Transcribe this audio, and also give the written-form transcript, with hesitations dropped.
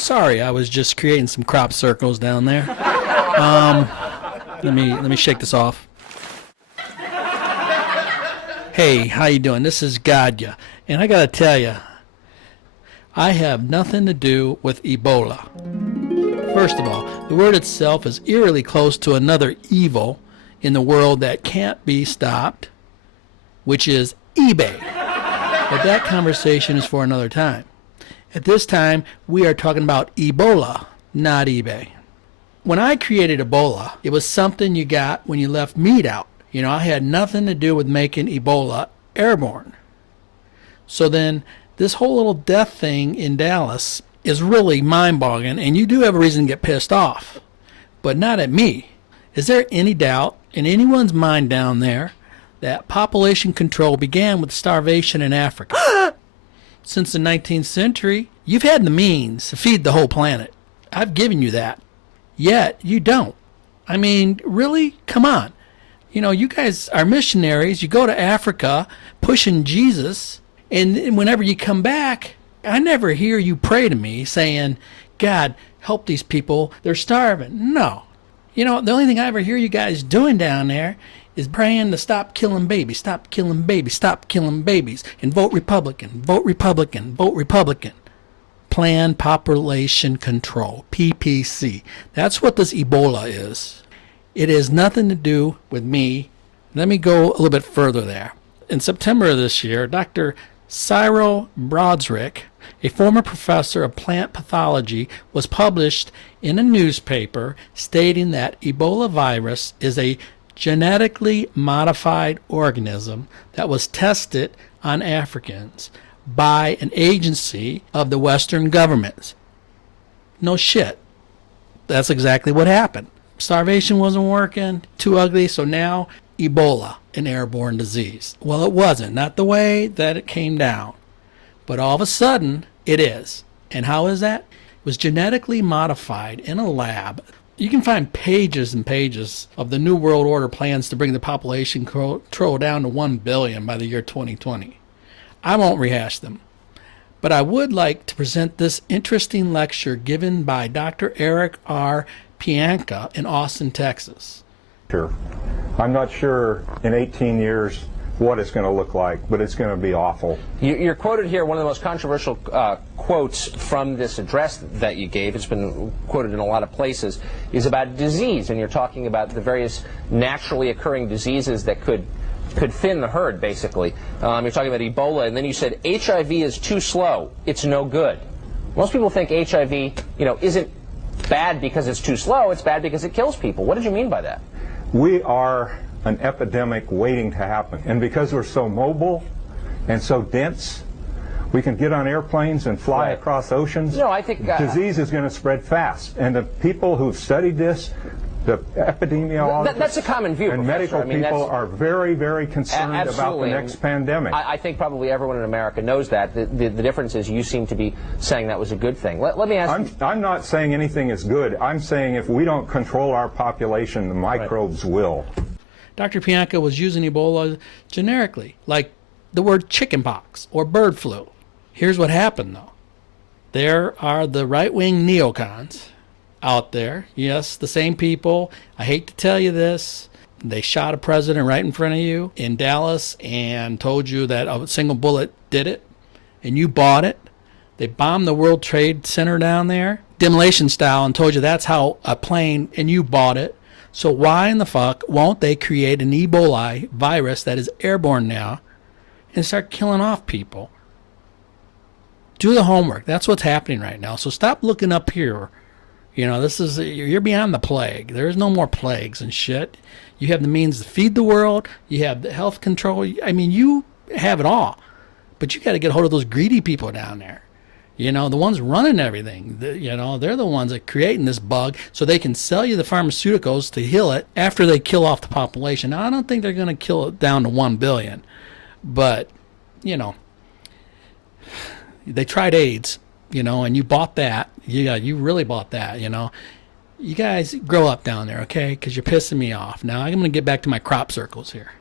Sorry, I was just creating some crop circles down there. Let me shake this off. Hey, how you doing? This is Gadya, and I gotta tell you, I have nothing to do with Ebola. First of all, the word itself is eerily close to another evil in the world that can't be stopped, which is eBay. But that conversation is for another time. At this time, we are talking about Ebola, not eBay. When I created Ebola, it was something you got when you left meat out. You know, I had nothing to do with making Ebola airborne. So then, this whole little death thing in Dallas is really mind-boggling, and you do have a reason to get pissed off, but not at me. Is there any doubt in anyone's mind down there that population control began with starvation in Africa? Since the 19th century, you've had the means to feed the whole planet. I've given you that. Yet, you don't. I mean, really? Come on. You know, you guys are missionaries. You go to Africa pushing Jesus, and whenever you come back, I never hear you pray to me saying, God, help these people. They're starving. No. You know, the only thing I ever hear you guys doing down there is praying to stop killing babies, stop killing babies, stop killing babies, and vote Republican, vote Republican, vote Republican. Planned Population Control, PPC. That's what this Ebola is. It has nothing to do with me. Let me go a little bit further there. In September of this year, Dr. Cyril Broderick, a former professor of plant pathology, was published in a newspaper stating that Ebola virus is a genetically modified organism that was tested on Africans by an agency of the Western governments. No shit. That's exactly what happened. Starvation wasn't working, too ugly, so now Ebola, an airborne disease. Well, it wasn't, not the way that it came down. But all of a sudden, it is. And how is that? It was genetically modified in a lab. You can find pages and pages of the New World Order plans to bring the population control down to 1 billion by the year 2020. I won't rehash them. But I would like to present this interesting lecture given by Dr. Eric R. Pianka in Austin, Texas. I'm not sure in 18 years what it's going to look like, but it's going to be awful. You're quoted here, one of the most controversial quotes from this address that you gave, it's been quoted in a lot of places, is about disease, and you're talking about the various naturally occurring diseases that could thin the herd, basically. You're talking about Ebola, and then you said HIV is too slow, it's no good. Most people think HIV, isn't bad because it's too slow, it's bad because it kills people. What did you mean by that? We are an epidemic waiting to happen. And because we're so mobile and so dense, we can get on airplanes and fly across oceans. No, I think disease is going to spread fast. And the people who've studied this, the epidemiologists that's a common view, and medical people are very, very concerned about the next pandemic. I think probably everyone in America knows that. The difference is you seem to be saying that was a good thing. Let me ask you. I'm not saying anything is good. I'm saying if we don't control our population, the microbes will. Dr. Pianka was using Ebola generically, like the word chickenpox or bird flu. Here's what happened, though. There are the right-wing neocons out there. Yes, the same people. I hate to tell you this. They shot a president right in front of you in Dallas and told you that a single bullet did it, and you bought it. They bombed the World Trade Center down there, demolition style, and told you that's how a plane, and you bought it. So why in the fuck won't they create an Ebola virus that is airborne now and start killing off people? Do the homework. That's what's happening right now. So stop looking up here. You're beyond the plague. There is no more plagues and shit. You have the means to feed the world. You have the health control. I mean, you have it all. But you got to get a hold of those greedy people down there. The ones running everything. They're the ones that are creating this bug so they can sell you the pharmaceuticals to heal it after they kill off the population. Now, I don't think they're going to kill it down to 1 billion. But, they tried AIDS, and you bought that. You really bought that, You guys grow up down there, okay? Because you're pissing me off. Now, I'm going to get back to my crop circles here.